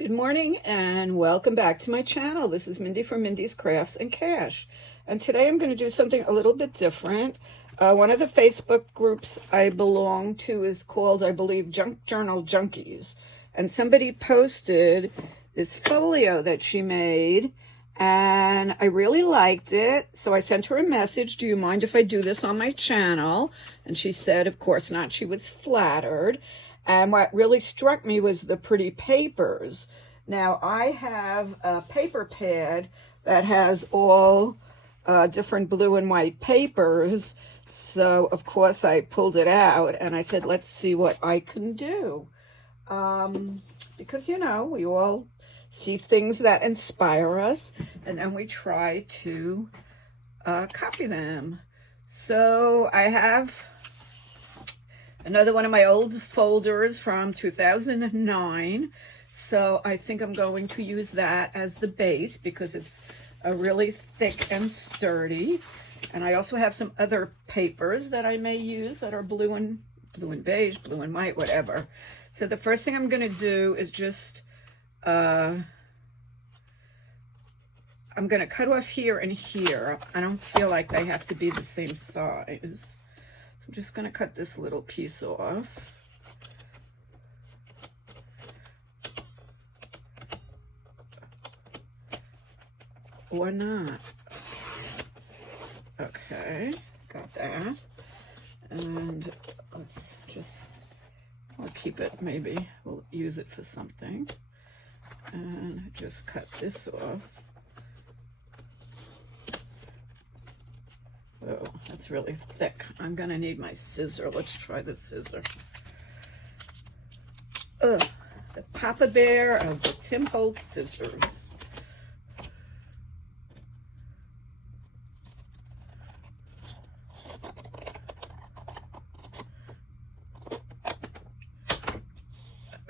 Good morning and welcome back to my channel. This is Mindy from Mindy's Crafts and Cash. And today I'm going to do something a little bit different. One of the Facebook groups I belong to is called, I believe, Junk Journal Junkies. And somebody posted this folio that she made and I really liked it. So I sent her a message, do you mind if I do this on my channel? And she said, of course not. She was flattered. And what really struck me was the pretty papers. Now, I have a paper pad that has all different blue and white papers. So, of course, I pulled it out and I said, let's see what I can do. Because, you know, we all see things that inspire us and then we try to copy them. So I have another one of my old folders from 2009. So I think I'm going to use that as the base because it's really thick and sturdy. And I also have some other papers that I may use that are blue and beige, blue and white, whatever. So the first thing I'm going to do is just, I'm going to cut off here and here. I don't feel like they have to be the same size. I'm just going to cut this little piece off. Or not. Okay, got that. And let's just, I'll keep it, maybe we'll use it for something. And just cut this off. Oh, that's really thick. I'm gonna need my scissor. Let's try the scissor. Ugh, the Papa Bear of the Tim Holtz scissors.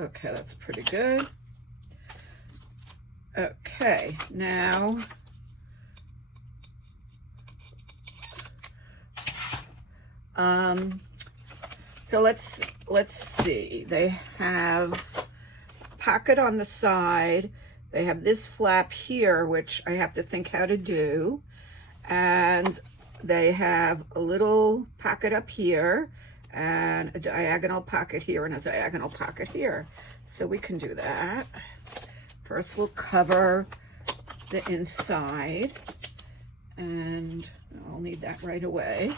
Okay, that's pretty good. Okay, now so let's see. They have pocket on the side. They have this flap here, which I have to think how to do. And they have a little pocket up here and a diagonal pocket here and a diagonal pocket here. So we can do that. First we'll cover the inside and I'll need that right away.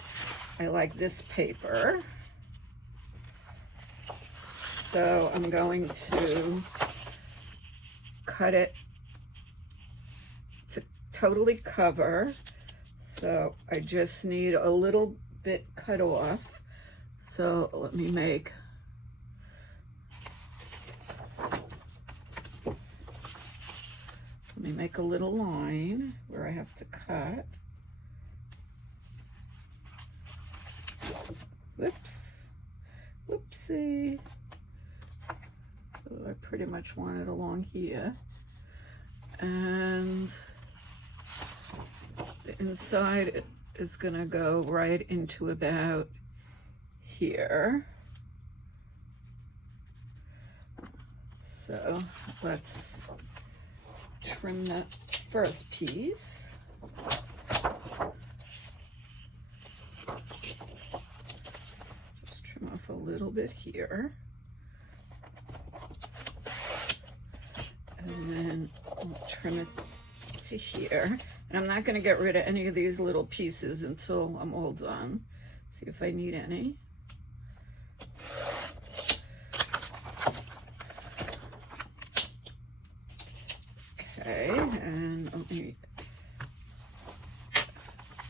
I like this paper. So I'm going to cut it to totally cover. So I just need a little bit cut off. So let me make a little line where I have to cut. Whoops, whoopsie. So I pretty much want it along here. And the inside is gonna go right into about here. So let's trim that first piece. Just trim off a little bit here. And then I'll trim it to here. And I'm not going to get rid of any of these little pieces until I'm all done. See if I need any. Okay, and let me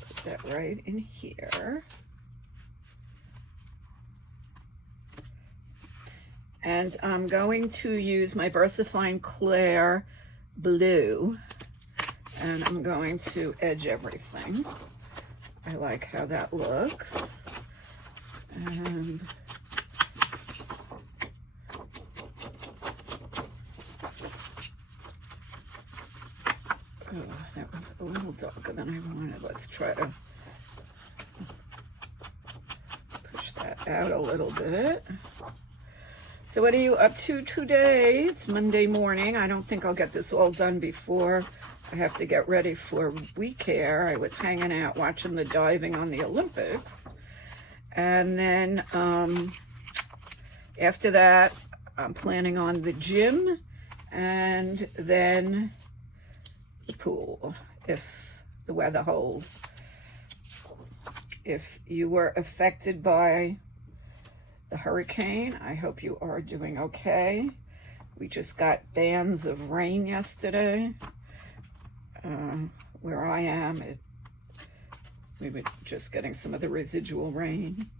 put that right in here. And I'm going to use my VersaFine Clair blue, and I'm going to edge everything. I like how that looks. And oh, that was a little darker than I wanted. Let's try to push that out a little bit. So what are you up to today? It's Monday morning. I don't think I'll get this all done before I have to get ready for week hair. I was hanging out watching the diving on the Olympics. And then after that, I'm planning on the gym and then the pool, if the weather holds. If you were affected by the hurricane, I hope you are doing okay. We just got bands of rain yesterday. Where I am, we were just getting some of the residual rain.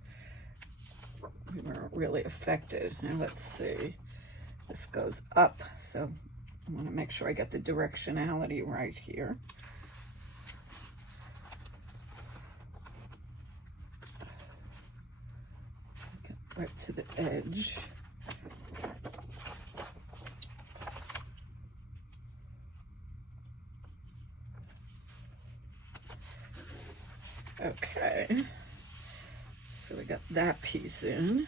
We weren't really affected. Now let's see. This goes up, so I want to make sure I get the directionality right here. Right to the edge. Okay, so we got that piece in.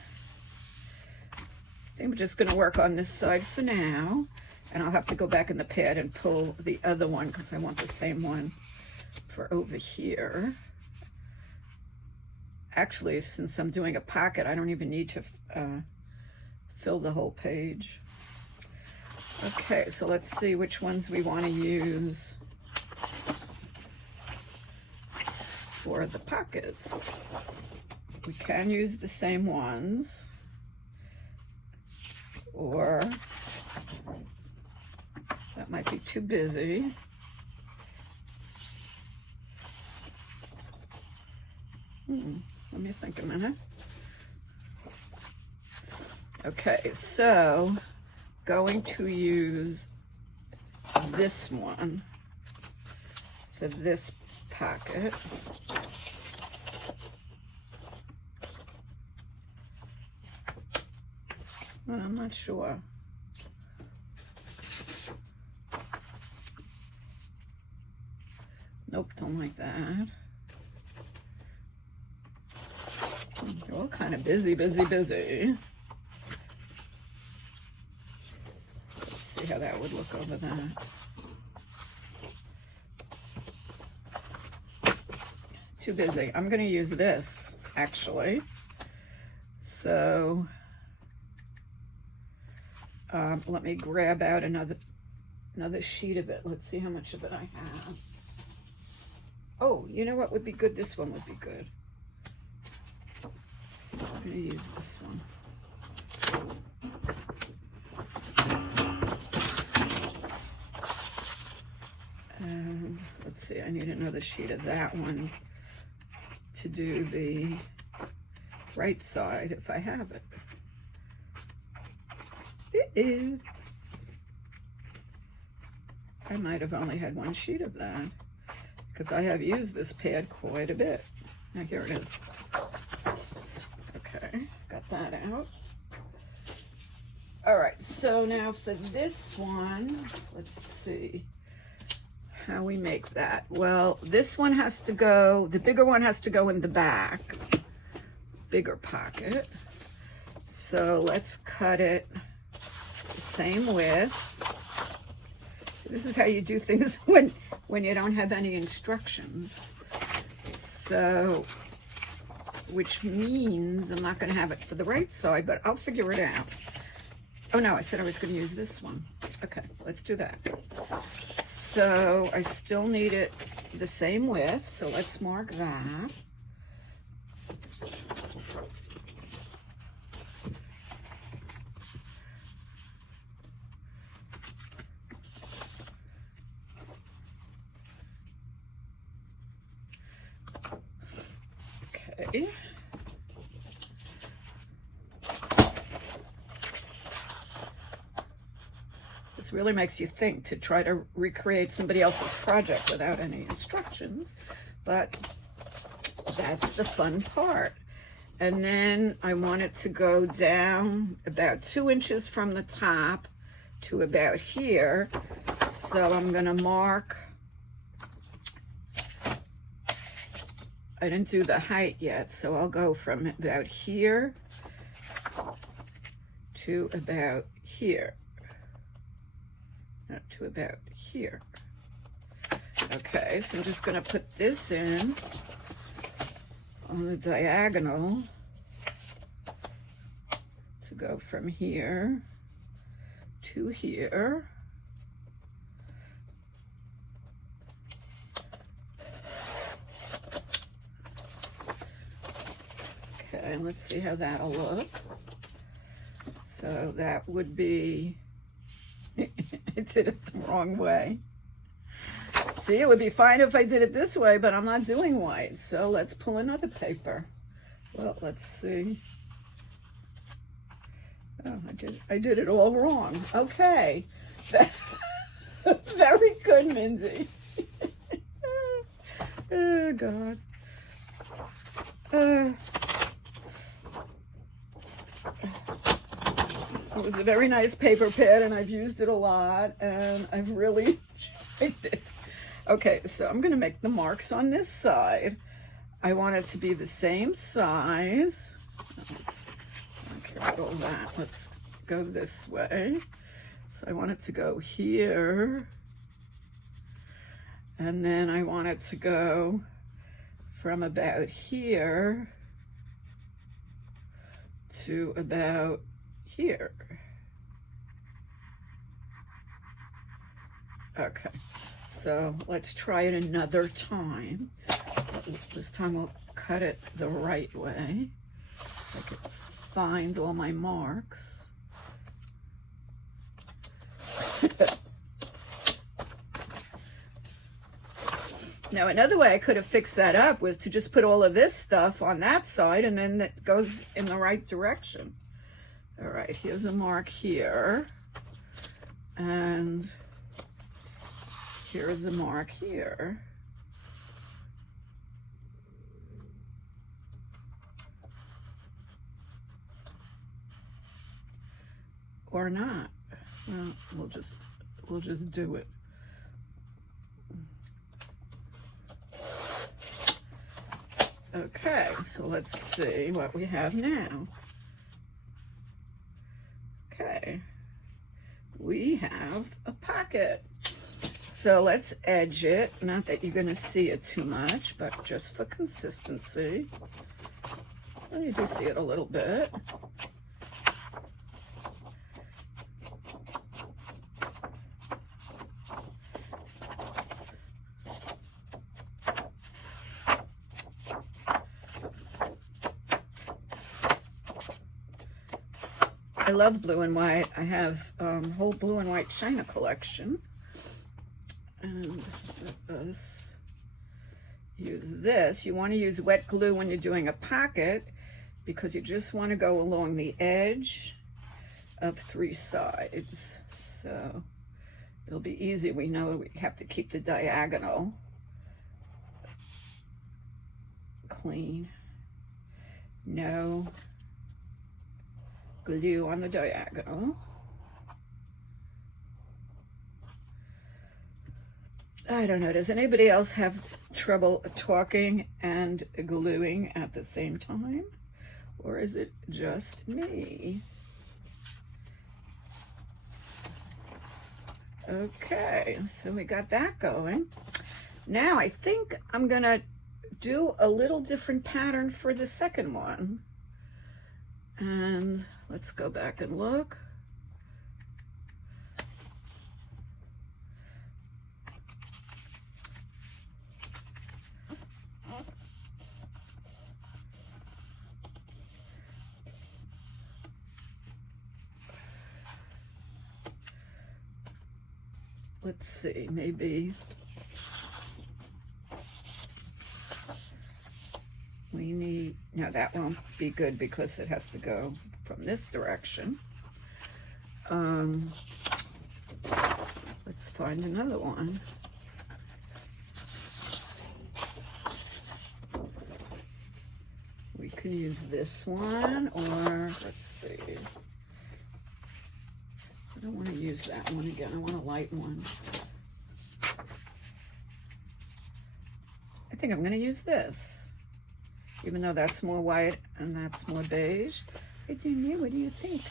I think we're just going to work on this side for now, and I'll have to go back in the pad and pull the other one because I want the same one for over here. Actually, since I'm doing a pocket, I don't even need to fill the whole page. Okay, so let's see which ones we want to use for the pockets. We can use the same ones, or that might be too busy. Let me think a minute. Okay, so going to use this one for this pocket. I'm not sure. Nope, don't like that. You're all kind of busy. Let's see how that would look over that. Too busy. I'm going to use this, actually. So let me grab out another sheet of it. Let's see how much of it I have. Oh, you know what would be good? This one would be good. I'm going to use this one. And let's see, I need another sheet of that one to do the right side if I have it. I might have only had one sheet of that because I have used this pad quite a bit. Now here it is. Okay, got that out. All right, so now for this one, let's see how we make that. Well, this one has to go, the bigger one has to go in the back, bigger pocket. So let's cut it the same width. So this is how you do things when you don't have any instructions. So, which means I'm not going to have it for the right side, but I'll figure it out. Oh no, I said I was going to use this one. Okay, let's do that. So I still need it the same width, so let's mark that. Okay. This really makes you think to try to recreate somebody else's project without any instructions, but that's the fun part. And then I want it to go down about 2 inches from the top to about here. So I'm going to mark, I didn't do the height yet, so I'll go from about here to about here. No, to about here. Okay, so I'm just going to put this in on the diagonal to go from here to here. Okay, let's see how that'll look. So that would be, I did it the wrong way. See, it would be fine if I did it this way, but I'm not doing white. So let's pull another paper. Well, let's see. Oh, I did it all wrong. Okay. Very good, Mindy. Oh, God. It was a very nice paper pad, and I've used it a lot, and I've really enjoyed it. Okay, so I'm going to make the marks on this side. I want it to be the same size. I don't care about all that. Let's go this way. So I want it to go here. And then I want it to go from about here to about here. Okay, so let's try it another time. This time we'll cut it the right way. I can find all my marks. Now, another way I could have fixed that up was to just put all of this stuff on that side, and then it goes in the right direction. All right, here's a mark here, and here's a mark here. Or not. Well, we'll just do it. Okay, so let's see what we have now. Okay, we have a pocket. So let's edge it. Not that you're going to see it too much, but just for consistency. Well, you do see it a little bit. I love blue and white. I have a whole blue and white china collection. And let's use this. You want to use wet glue when you're doing a pocket because you just want to go along the edge of 3 sides. So it'll be easy. We know we have to keep the diagonal clean. No glue on the diagonal. I don't know, does anybody else have trouble talking and gluing at the same time? Or is it just me? Okay, so we got that going. Now I think I'm gonna do a little different pattern for the second one. And let's go back and look. Let's see, maybe we need, no, that won't be good because it has to go from this direction. Let's find another one. We can use this one, or let's see. I don't want to use that one again. I want a light one. I think I'm going to use this, even though that's more white and that's more beige. Hey, Jimmy, what do you think?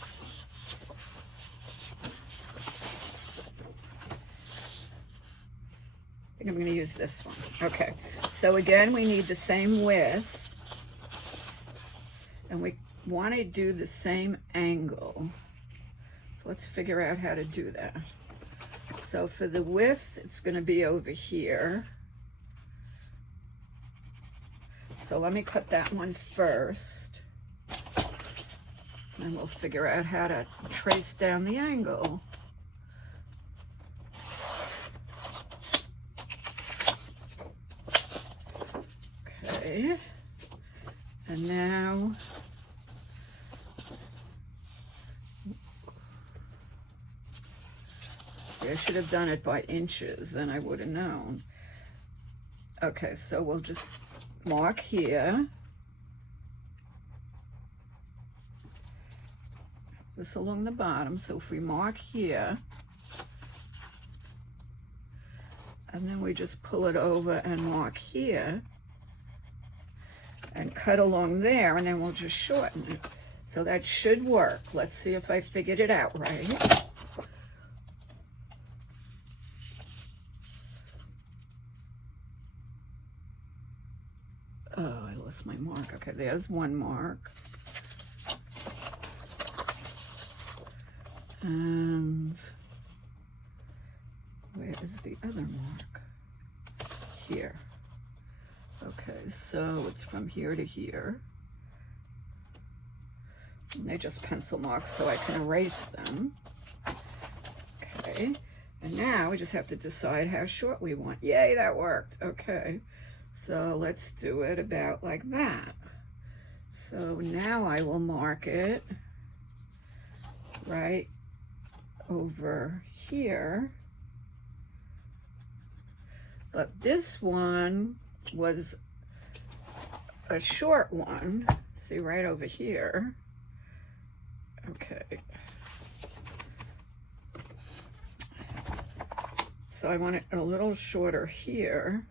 think I'm going to use this one. Okay, so again, we need the same width, and we want to do the same angle. So let's figure out how to do that. So for the width, it's going to be over here. So let me cut that one first, and we'll figure out how to trace down the angle. Okay, and now see, I should have done it by inches, then I would have known. Okay, so we'll just mark here. This along the bottom, so if we mark here, and then we just pull it over and mark here, and cut along there, and then we'll just shorten it. So that should work. Let's see if I figured it out right. Oh, I lost my mark. Okay, there's one mark. And where is the other mark? Here. Okay, so it's from here to here. And they just pencil mark so I can erase them. Okay, and now we just have to decide how short we want. Yay, that worked. Okay, so let's do it about like that. So now I will mark it right over here. But this one was a short one. See, right over here. Okay. So I want it a little shorter here.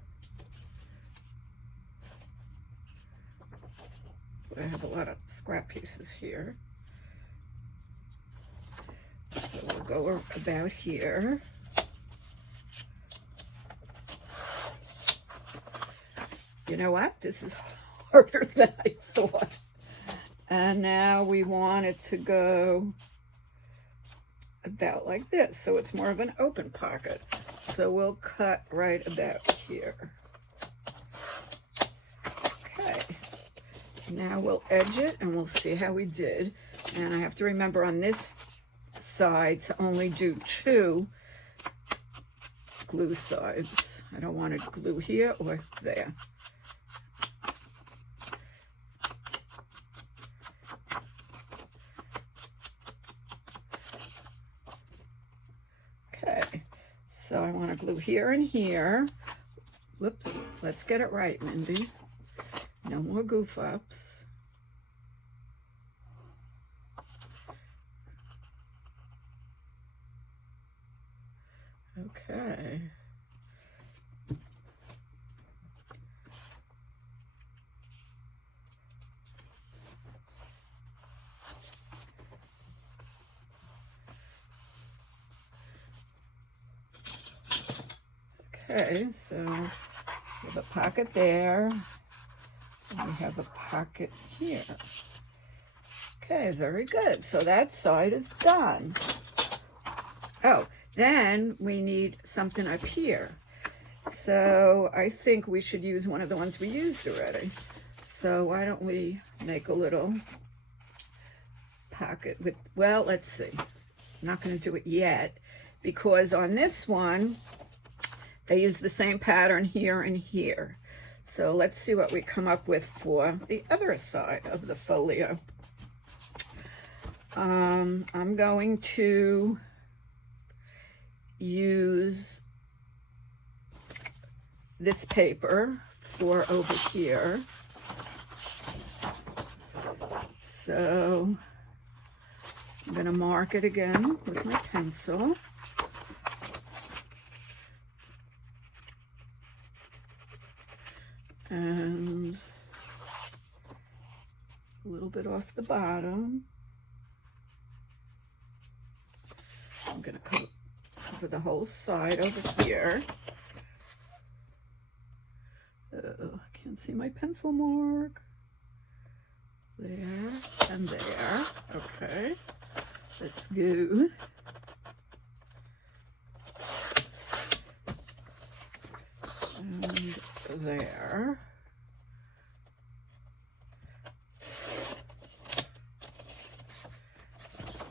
I have a lot of scrap pieces here. So we'll go about here. You know what? This is harder than I thought. And now we want it to go about like this. So it's more of an open pocket. So we'll cut right about here. Okay. Now we'll edge it and we'll see how we did. And I have to remember on this side to only do 2 glue sides. I don't want to glue here or there. Okay, so I want to glue here and here. Whoops, let's get it right, Mindy. No more goof ups. Okay. Okay, so we have a pocket there, and we have a pocket here. Okay, very good. So that side is done. Oh, then we need something up here. So I think we should use one of the ones we used already. So why don't we make a little pocket with, well, let's see. I'm not going to do it yet because on this one, they use the same pattern here and here. So let's see what we come up with for the other side of the folio. I'm going to use this paper for over here. So I'm going to mark it again with my pencil. And a little bit off the bottom. I'm going to cover the whole side over here. Can't see my pencil mark. There and there. Okay. Let's go. And there.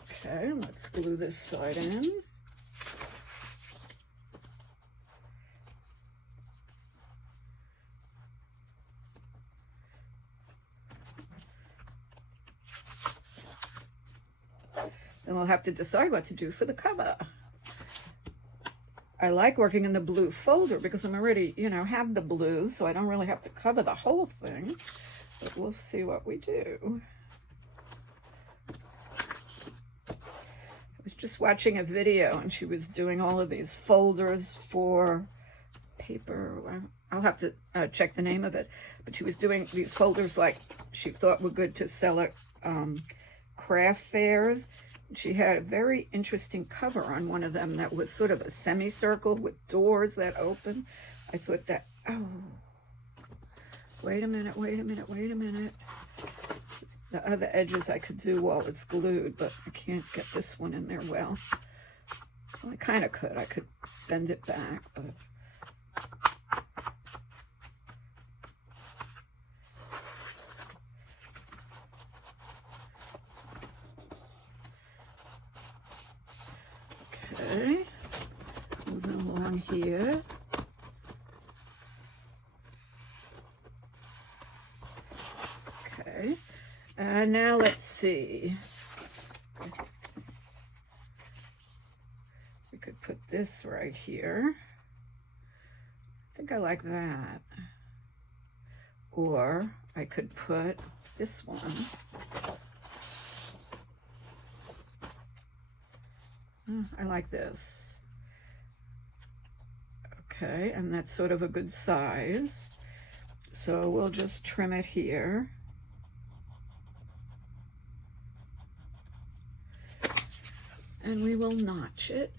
Okay, let's glue this side in. Then we'll have to decide what to do for the cover. I like working in the blue folder because I'm already, have the blue, so I don't really have to cover the whole thing. But we'll see what we do. I was just watching a video and she was doing all of these folders for paper. I'll have to check the name of it. But she was doing these folders like she thought were good to sell at craft fairs. She had a very interesting cover on one of them that was sort of a semicircle with doors that open. I thought that, oh, wait a minute. The other edges I could do while it's glued, but I can't get this one in there well. I kind of could. I could bend it back, but... Okay, moving along here. Okay, and now let's see. We could put this right here. I think I like that. Or I could put this one. I like this. Okay, and that's sort of a good size. So we'll just trim it here. And we will notch it.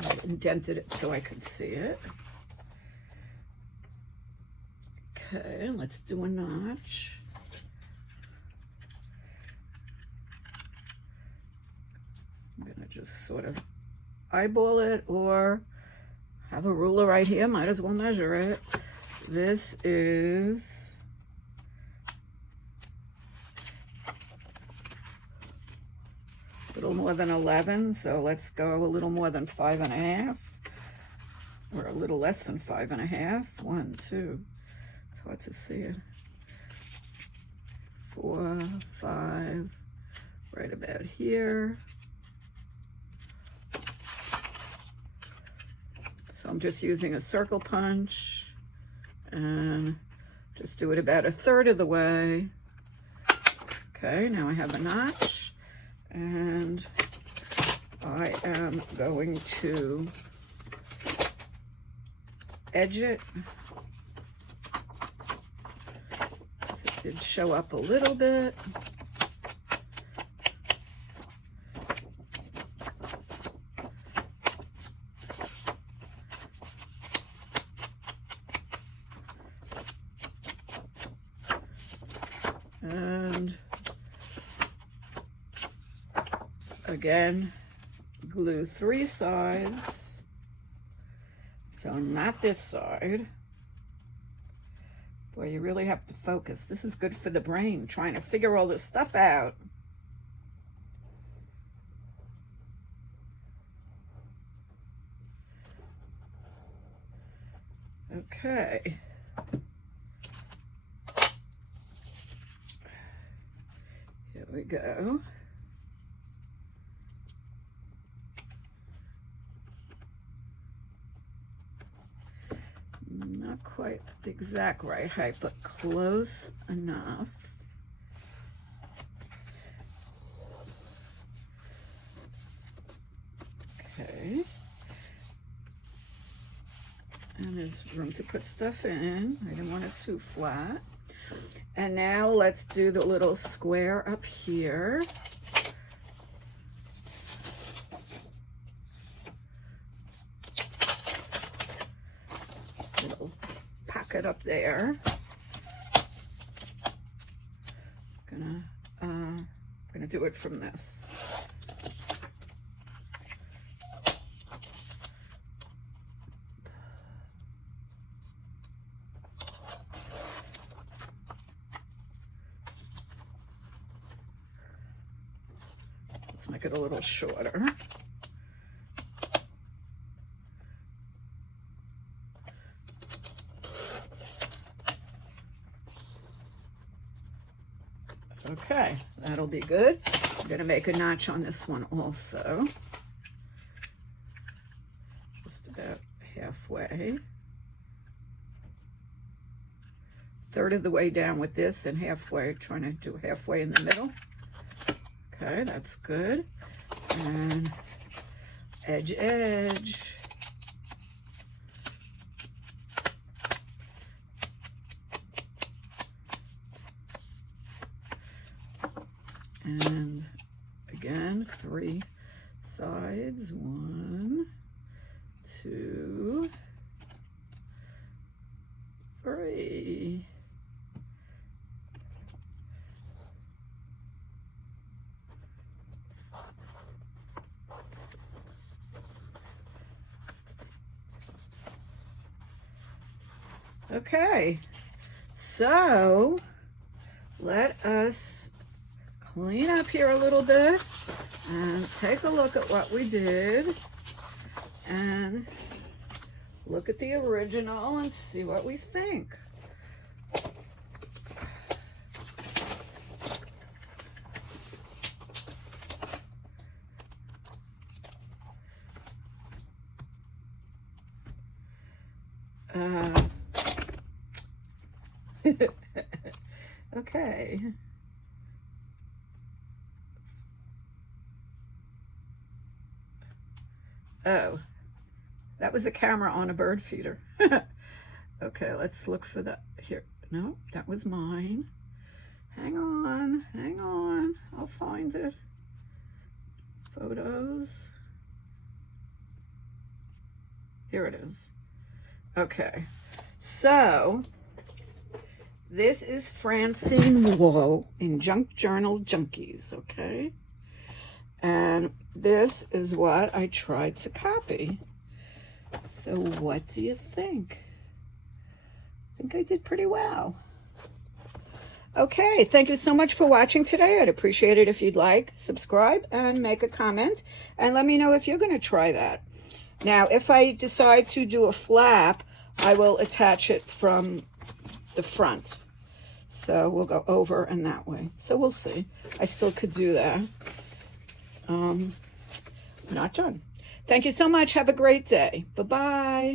I indented it so I could see it. Okay, let's do a notch. I'm gonna just sort of eyeball it or have a ruler right here, might as well measure it. This is a little more than 11, so let's go a little more than 5.5, or a little less than 5.5. 1, 2. It's hard to see it. 4, 5, right about here. So I'm just using a circle punch and just do it about 1/3 of the way. Okay, now I have a notch and I am going to edge it. It did show up a little bit. And again, glue 3 sides. So not this side. Boy, you really have to focus. This is good for the brain, trying to figure all this stuff out. Okay. Here we go. Not quite the exact right height, but close enough. Okay. And there's room to put stuff in. I didn't want it too flat. And now let's do the little square up here. there. I'm gonna do it from this. Let's make it a little shorter. Okay, that'll be good. I'm gonna make a notch on this one also. Just about halfway. Third of the way down with this and halfway, trying to do halfway in the middle. Okay, that's good. And edge, edge. And again, 3 sides. 1, 2, 3. Okay, so let us clean up here a little bit and take a look at what we did and look at the original and see what we think. Okay. Oh, that was a camera on a bird feeder. Okay, let's look for that here. No, that was mine. Hang on, I'll find it. Photos. Here it is. Okay, so this is Francine Woe in Junk Journal Junkies, okay? And this is what I tried to copy. So what do you think? I think I did pretty well. Okay, thank you so much for watching today. I'd appreciate it if you'd like, subscribe, and make a comment. And let me know if you're going to try that. Now, if I decide to do a flap, I will attach it from the front. So we'll go over and that way. So we'll see. I still could do that. Not done. Thank you so much. Have a great day. Bye-bye.